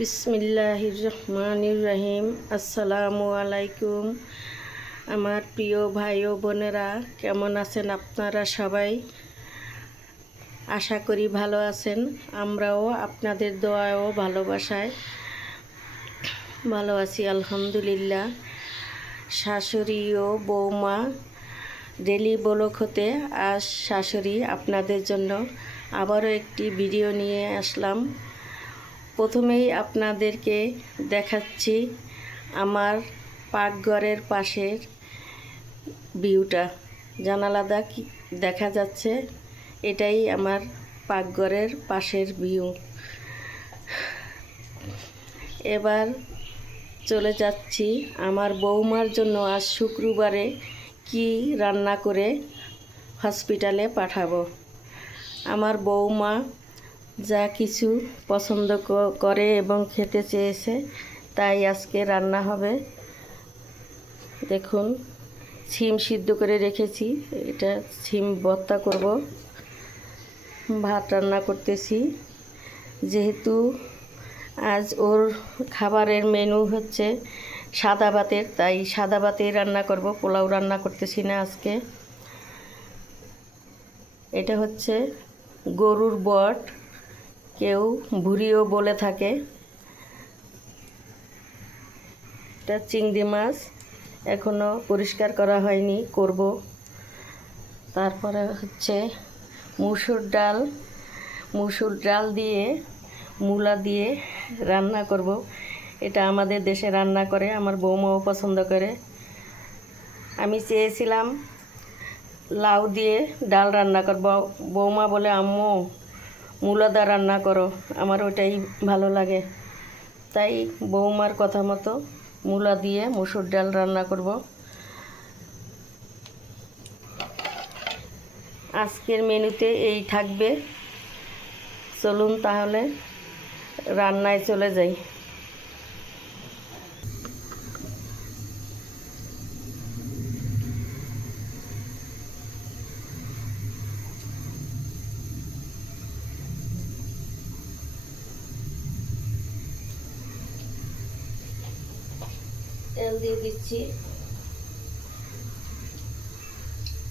বিসমিল্লাহির রহমানির রহিম। আসসালামু আলাইকুম আমার প্রিয় ভাই ও বোনেরা, কেমন আছেন আপনারা সবাই? আশা করি ভালো আছেন। আমরাও আপনাদের দোয়া ও ভালোবাসায় ভালো আছি, আলহামদুলিল্লাহ। শাশুড়ি ও বৌমা, ডেলি বলক হতে আজ শাশুড়ি আপনাদের জন্য আবারও একটি ভিডিও নিয়ে আসলাম। প্রথমেই আপনাদেরকে দেখাচ্ছি আমার পাকঘরের পাশের ভিউটা। জানালাদা কি দেখা যাচ্ছে? এটাই আমার পাকঘরের পাশের ভিউ। এবার চলে যাচ্ছি আমার বৌমার জন্য আজ শুক্রবারে কি রান্না করে হসপিটালে পাঠাবো। আমার বৌমা যা কিছু পছন্দ করে এবং খেতে চেয়েছে, তাই আজকে রান্না হবে। দেখুন, ছিম সিদ্ধ করে রেখেছি। এটা ছিম ভর্তা করব। ভাত রান্না করতেছি। যেহেতু আজ ওর খাবারের মেনু হচ্ছে সাদা ভাতের, তাই সাদা ভাতেই রান্না করব। পোলাও রান্না করতেছি না আজকে। এটা হচ্ছে গরুর বট। কেউ ভুরিও বলে থাকে। এটা চিংড়ি মাছ। এখনও পরিষ্কার করা হয়নি, করব। তারপরে হচ্ছে মুসুর ডাল। মুসুর ডাল দিয়ে মূলা দিয়ে রান্না করব। এটা আমাদের দেশে রান্না করে, আমার বৌমাও পছন্দ করে। আমি চেয়েছিলাম লাউ দিয়ে ডাল রান্না করব। বৌমা বলে, আম্মু মূলাদা রান্না করো, আমার ওটাই ভালো লাগে। তাই বৌমার কথা মতো মূলা দিয়ে মুসুর ডাল রান্না করব। আজকের মেনুতে এই থাকবে। চলুন তাহলে রান্নায় চলে যাই তেল দিয়ে দিচ্ছি।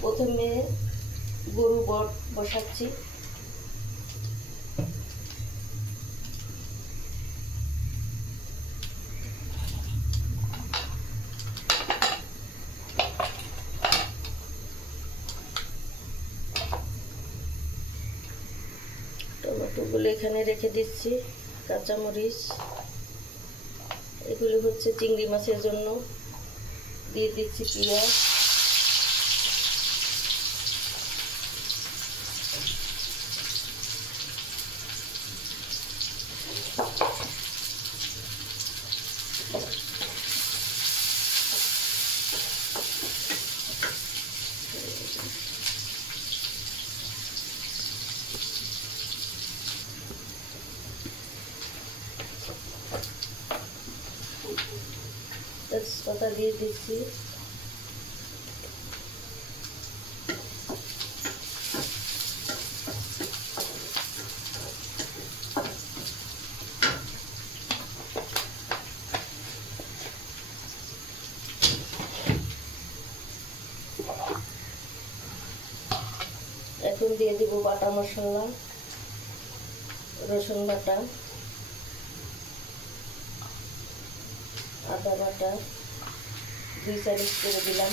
প্রথমে গরু বট বসাচ্ছি। টমেটোগুলো এখানে রেখে দিচ্ছি কাঁচামরিচ। এগুলো হচ্ছে চিংড়ি মাছের জন্য। দিয়ে দিচ্ছি পেঁয়াজ। তেজপাতা দিয়ে দিচ্ছি। এখন দিয়ে দিব বাটা মশলা রসুন বাটা আদা বাটা। দুই চামচ করে দিলাম।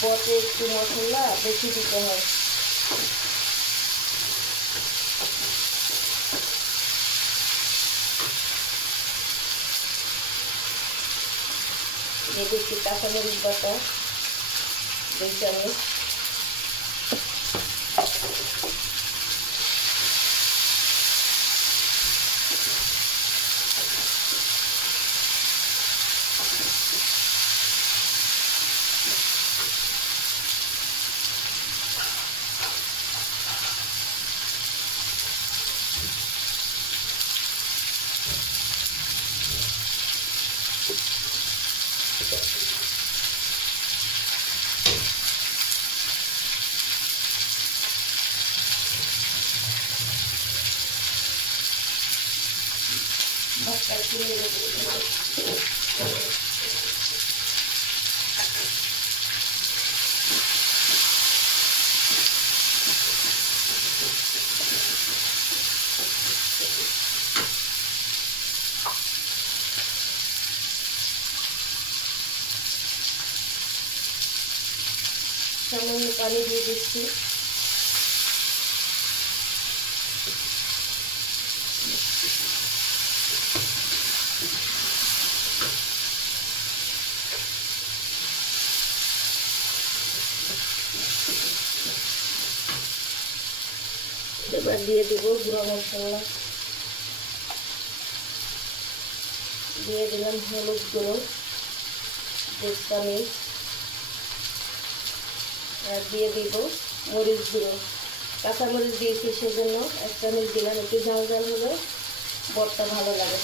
বটে একটু মশলা বেশি দিতে হয়। দিয়ে কাঁচামরিচ বাটা, দুই চামচ। পানি দিয়ে দিচ্ছি। এবার দিয়ে দিব গুঁড়ো মশলা। দিয়ে দিলাম হলুদ গুঁড়ো দেড় চামচ দিয়ে দিব মরিচ গুঁড়ো। কাঁচা মরিচ দিয়েছি সেজন্য এক চামচ দিলাম, একটু ঝাল ঝাল হলে বরটা ভালো লাগে।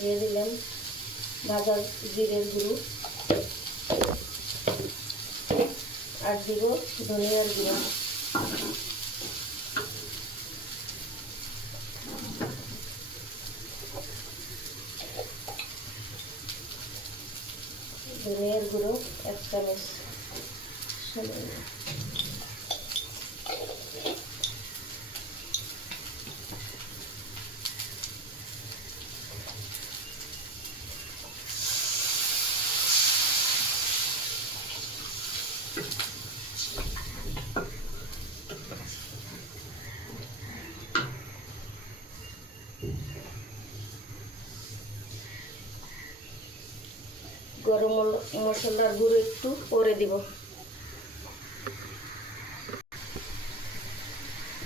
দিয়ে দিলাম ভাজা জিরের গুঁড়ো। আর দিব ধনিয়ার গুঁড়ো। ধনিয়ার গুঁড়ো একটা চামচ গরম মশলার গুঁড়ো একটু করে দিব।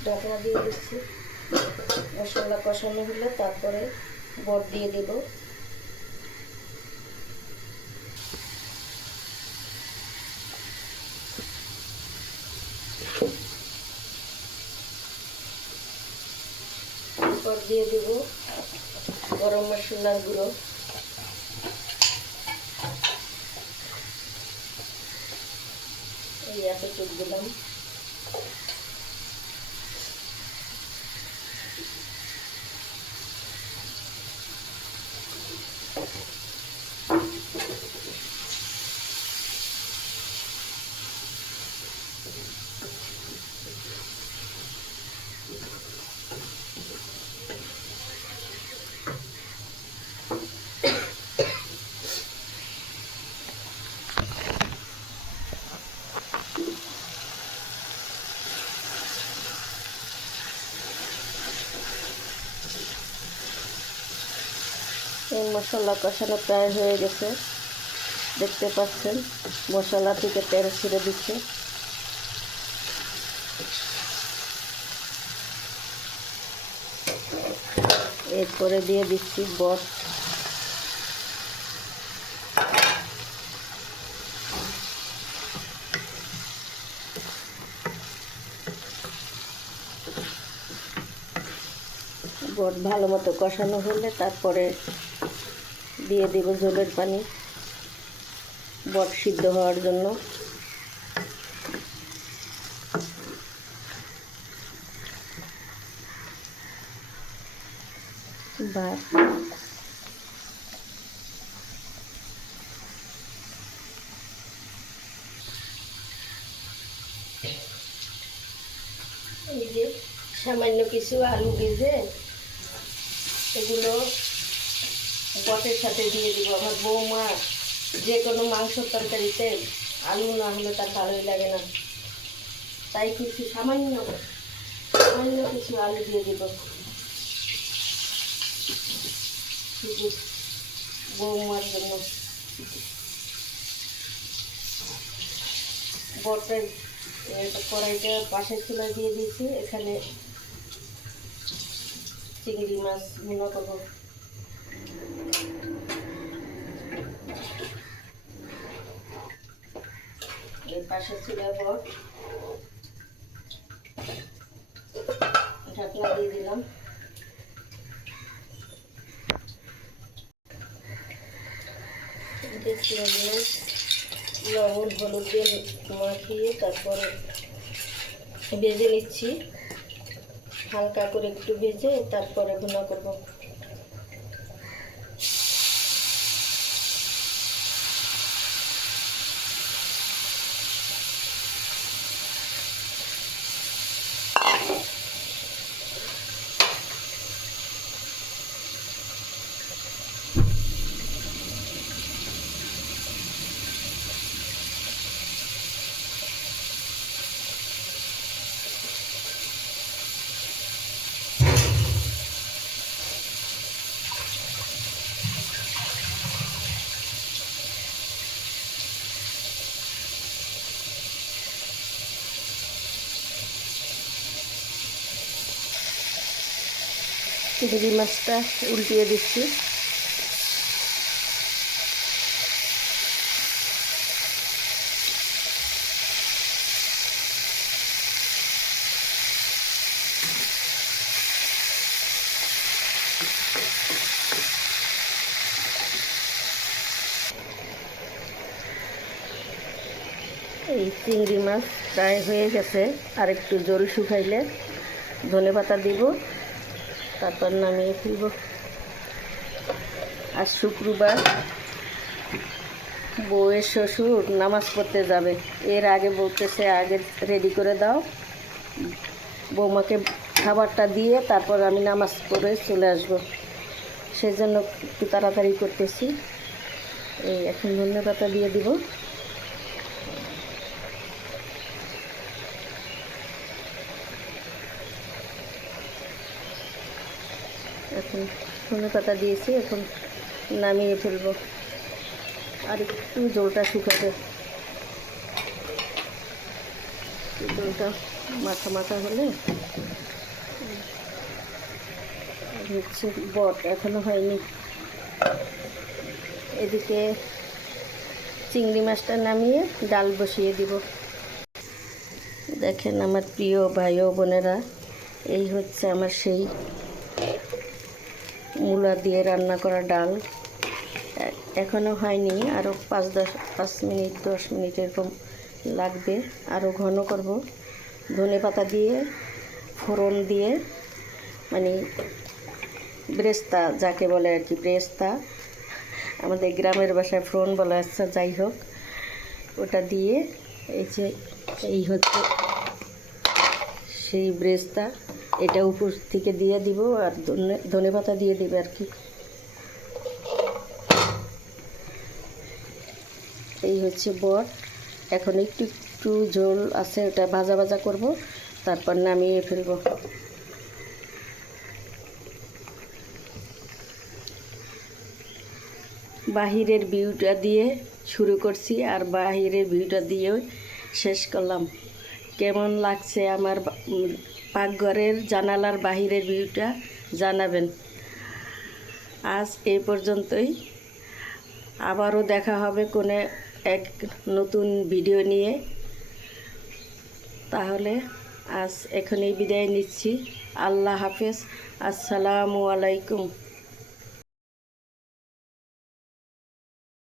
ঢাকনা দিয়ে দিচ্ছি। মশলা কষানো হলে, তারপরে বট দিয়ে দেব। দিয়ে দেব গরম মশলার গুঁড়ো। এই এতটুক দিলাম। এই মশলা কষানো প্রায় হয়ে গেছে। দেখতে পাচ্ছেন, মশলা থেকে তেল ছেড়ে দিচ্ছে। এরপরে দিয়ে দিচ্ছি বট। বট ভালো মতো কষানো হলে তারপরে দিয়ে দেব ঝোলের পানি। বট সিদ্ধ হওয়ার জন্য। বা এই যে সামান্য কিছু আলু ভেজে এগুলো বটের সাথে দিয়ে দিব। আমার বৌমা যে কোনো মাংস তরকারিতে আলু না হলে তার ভালোই লাগে না। তাই কিছু সামান্য সামান্য কিছু আলু দিয়ে দিব। বৌমার জন্য। বটের কড়াইটা পাশের চুলায় দিয়ে দিয়েছি। এখানে চিংড়ি মাছ ভুনা করব এর পাশে চুলা বট ঢাকনা দিয়ে দিলাম। দেখছি লবণ, হলুদ দিয়ে মাখিয়ে তারপরে ভেজে নিচ্ছি। হালকা করে একটু ভেজে তারপরে ভুনা করব। চিংড়ি মাছটা উল্টিয়ে দিচ্ছি। এই চিংড়ি মাছ প্রায় হয়ে গেছে। আর একটু জল শুকাইলে ধনে পাতা দিব। তারপর নামিয়ে ফেলব। আর শুক্রবার বউয়ের শ্বশুর নামাজ পড়তে যাবে। এর আগে বলতেছে আগে রেডি করে দাও। বৌমাকে খাবারটা দিয়ে তারপর আমি নামাজ পড়ে চলে আসব। সেই জন্য একটু তাড়াতাড়ি করতেছি। এই এখন ধনে পাতা দিয়ে দিব এখন ধনে পাতা দিয়েছি, এখন নামিয়ে ফেলব। আর একটু জলটা একটু জলটা মাথা মাথা হলে হচ্ছে বট, এখনও হয়নি। এদিকে চিংড়ি মাছটা নামিয়ে ডাল বসিয়ে দিব। দেখেন আমার প্রিয় ভাই বোনেরা, এই হচ্ছে আমার সেই মূলা দিয়ে রান্না করা ডাল। এখনও হয়নি আরও পাঁচ দশ, পাঁচ মিনিট, দশ মিনিট এরকম লাগবে। আরও ঘন করব। ধনে পাতা দিয়ে, ফোড়ন দিয়ে মানে ব্রেস্তা, যাকে বলে আর কি, ব্রেস্তা। আমাদের গ্রামের ভাষায় ফোড়ন বলা আচ্ছা যাই হোক। ওটা দিয়ে, এই যে, এই হচ্ছে সেই ব্রেস্তা। এটা উপর থেকে দিয়ে দিব আর ধনে পাতা দিয়ে দিবে আর কি। এই হচ্ছে বট। এখন একটু একটু ঝোল আছে, ওটা ভাজা ভাজা করব, তারপর নামিয়ে ফেলব। বাহিরের ভিউটা দিয়ে শুরু করছি, আর বাহিরের ভিউটা দিয়েও শেষ করলাম। কেমন লাগছে আমার পাকঘরের জানালার বাহিরের ভিউটা জানাবেন। আজ এই পর্যন্তই। আবারও দেখা হবে কোনো এক নতুন ভিডিও নিয়ে। তাহলে আজ এখনই বিদায় নিচ্ছি। আল্লাহ হাফেজ। আসসালামু আলাইকুম।